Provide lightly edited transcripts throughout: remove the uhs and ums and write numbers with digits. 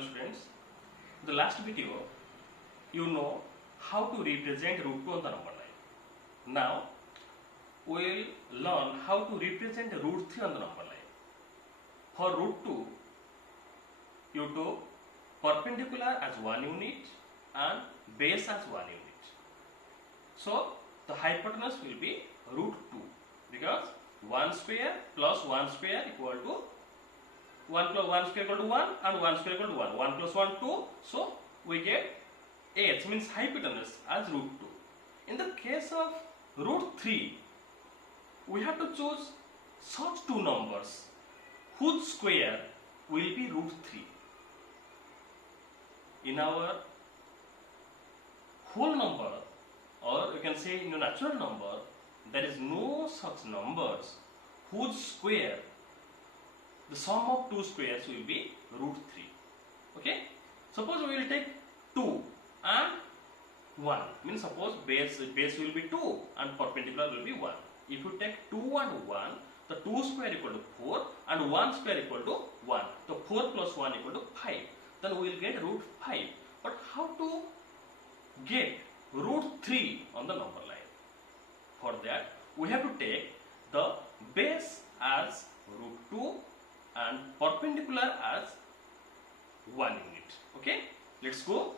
Hello students. In the last video, you know how to represent root 2 on the number line. Now, we will learn how to represent root 3 on the number line. For root 2, you took perpendicular as 1 unit and base as 1 unit. So, the hypotenuse will be root 2 because 1 square plus 1 square equal to 1 plus 1 square equal to 1 and 1 square equal to 1. 1 plus 1 2. So we get h means hypotenuse as root 2. In the case of root 3, we have to choose such two numbers whose square will be root 3. In our whole number, or you can say in a natural number, there is no such numbers whose square, the sum of two squares will be root 3. Okay? Suppose we will take 2 and 1. Means suppose base will be 2 and perpendicular will be 1. If you take 2 and 1, the 2 square equal to 4 and 1 square equal to 1. So 4 plus 1 equal to 5. Then we will get root 5. But how to get root 3 on the number line? For that, we have to take the base as root 2 and perpendicular as 1 unit. Okay, let's go.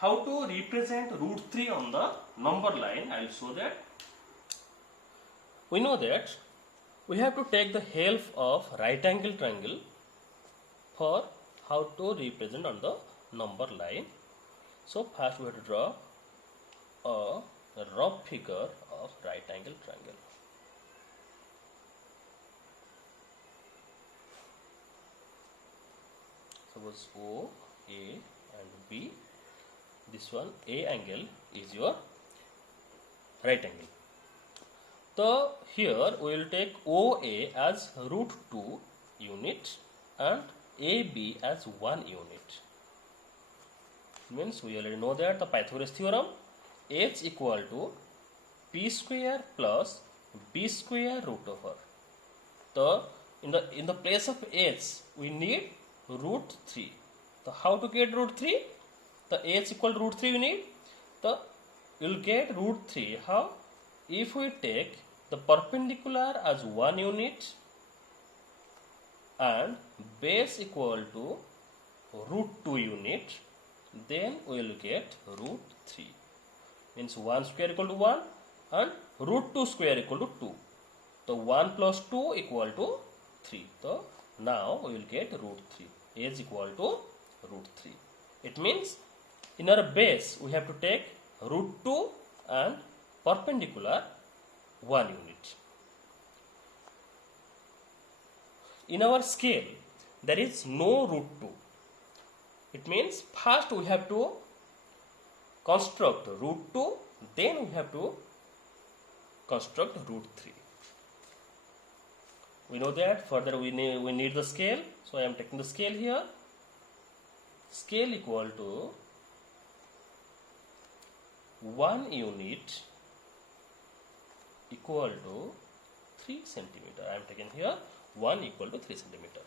How to represent root 3 on the number line? I will show that. We know that we have to take the help of right angle triangle for how to represent on the number line. So first we have to draw a rough figure of right angle triangle. Suppose O, A and B. This one A angle is your right angle. So here we will take OA as root 2 unit and AB as 1 unit. Means we already know that the Pythagoras theorem, H equal to P square plus B square root over. So in the place of H we need root 3. So how to get root 3? The h equal to root 3 we need. So you will get root 3. How? If we take the perpendicular as 1 unit and base equal to root 2 unit, then we will get root 3. Means 1 square equal to 1 and root 2 square equal to 2. So 1 plus 2 equal to 3. So now we will get root 3. Is equal to root 3. It means in our base we have to take root 2 and perpendicular 1 unit. In our scale there is no root 2. It means first we have to construct root 2, then we have to construct root 3. We know that further we need the scale. So I am taking the scale here. Scale equal to 1 unit equal to 3 centimeter. I am taking here 1 equal to 3 centimeter.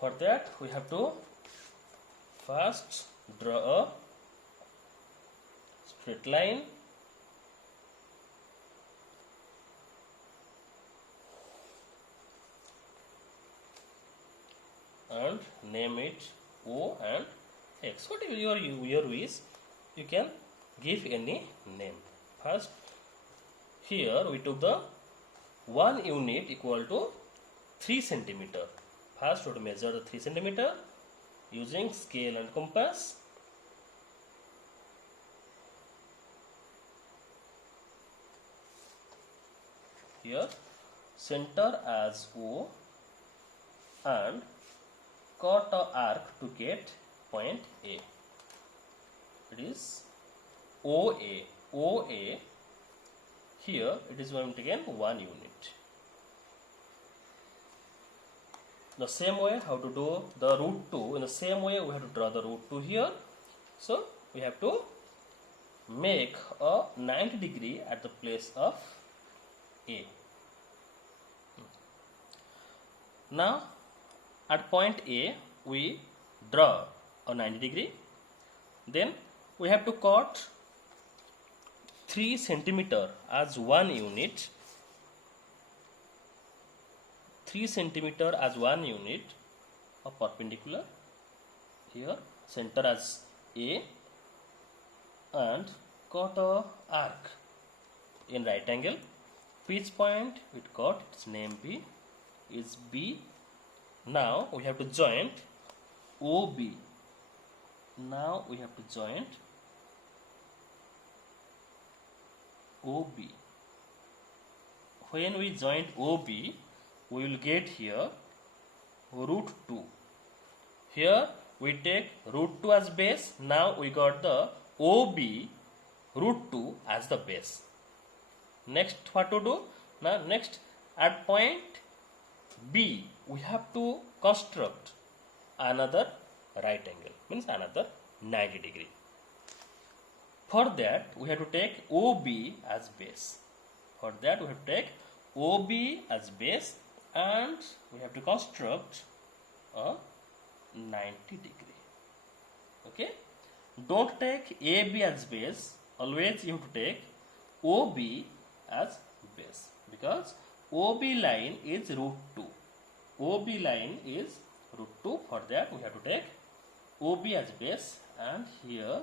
For that we have to first draw a straight line and name it O and X. Whatever your wish, you can give any name. First, here we took the 1 unit equal to 3 centimeter. First, we have to measure the 3 centimeter using scale and compass. Here, center as O and cut a arc to get point A. It is OA. OA. Here it is going to gain 1 unit. The same way how to do the root 2. In the same way we have to draw the root 2 here. So we have to make a 90 degree at the place of A. Now at point A we draw or 90 degree. Then we have to cut 3 centimeter as 1 unit. 3 centimeter as 1 unit of perpendicular. Here center as A and cut a arc in right angle. Which point we cut, its name B is B. Now we have to joint OB. Now we have to joint OB. When we joint OB, we will get here root 2. Here we take root 2 as base. Now we got the OB root 2 as the base. Next what to do? Now next at point B we have to construct another right angle, means another 90 degree. For that we have to take OB as base. For that we have to take OB as base and we have to construct a 90 degree. Okay? Don't take AB as base. Always you have to take OB as base, because OB line is root 2. OB line is root 2. For that we have to take OB as base, and here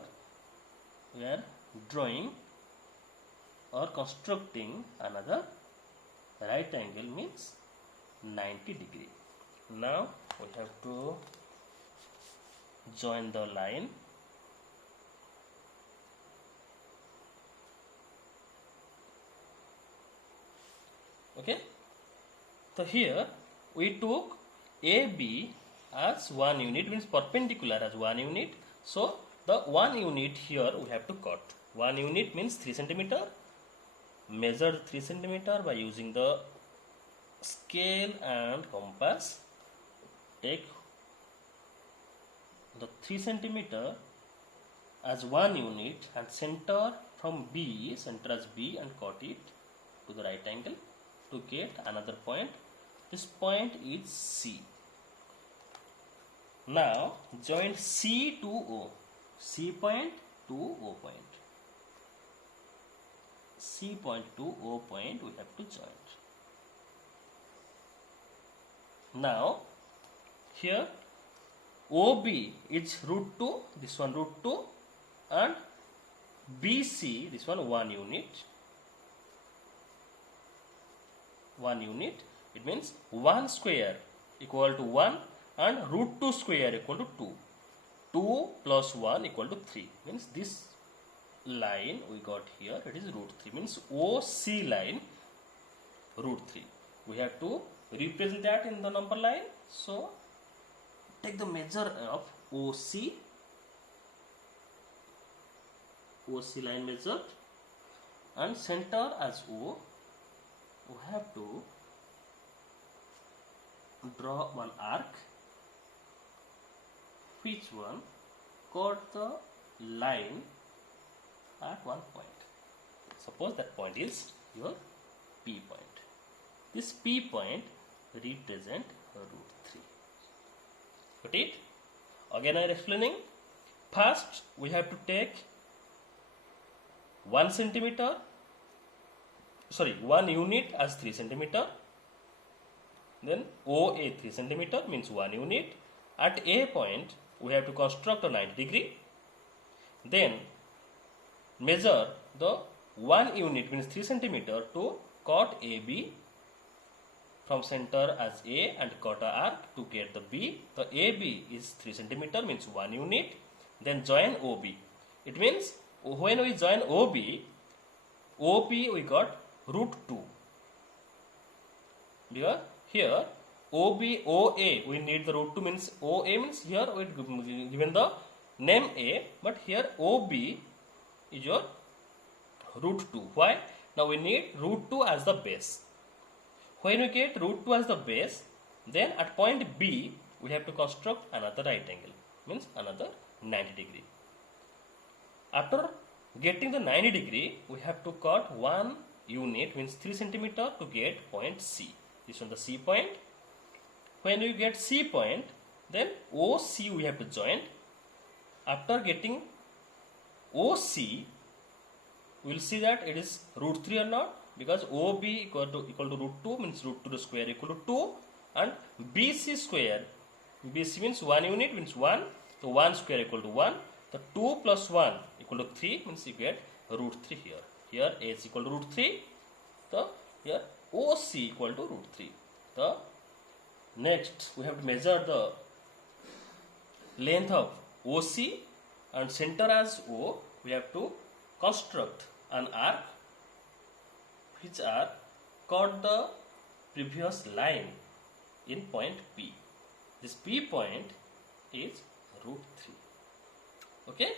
we are drawing or constructing another right angle, means 90 degree. Now we have to join the line. Okay, so here we took AB as 1 unit, means perpendicular as 1 unit. So the 1 unit here we have to cut. 1 unit means 3 centimeter. Measure 3 centimeter by using the scale and compass. Take the 3 centimeter as 1 unit and center from B, center as B, and cut it to the right angle to get another point. This point is C. Now join C to O. C point to O point. C point to O point we have to join. Now here OB is root 2, this one root 2, and BC, this one 1 unit. 1 unit, it means 1 square equal to 1 and root 2 square equal to 2. 2 plus 1 equal to 3, means this line we got here, it is root 3, means OC line root 3. We have to represent that in the number line. So take the measure of OC line measured and center as O. We have to draw one arc, which one cut the line at one point. Suppose that point is your P point. This P point represent root 3. Got it? Again I am explaining. First we have to take 1 unit as 3 centimeter. Then OA 3 centimeter means 1 unit. At A point we have to construct a 90 degree. Then measure the 1 unit means 3 centimeter to cut AB from center as A and cut a arc to get the B. The AB is 3 centimeter means 1 unit. Then join OB. It means when we join OB, OP we got root 2. Here OB, OA we need the root 2, means OA means here we given the name A, but here OB is your root 2. Why? Now we need root 2 as the base. When we get root 2 as the base, then at point B we have to construct another right angle, means another 90 degree. After getting the 90 degree, we have to cut 1 unit means 3 centimeter to get point C. This one the C point. When you get C point, then OC we have to join. after getting OC, we will see that it is root 3 or not, because OB equal to root 2 means root 2 square equal to 2, and BC square, BC means 1 unit means 1, so 1 square equal to 1, so 2 plus 1 equal to 3 means you get root 3 here. Here A is equal to root 3, so here OC equal to root 3. So next we have to measure the length of OC and center as O. We have to construct an arc which are cut the previous line in point P. This P point is root 3. Okay.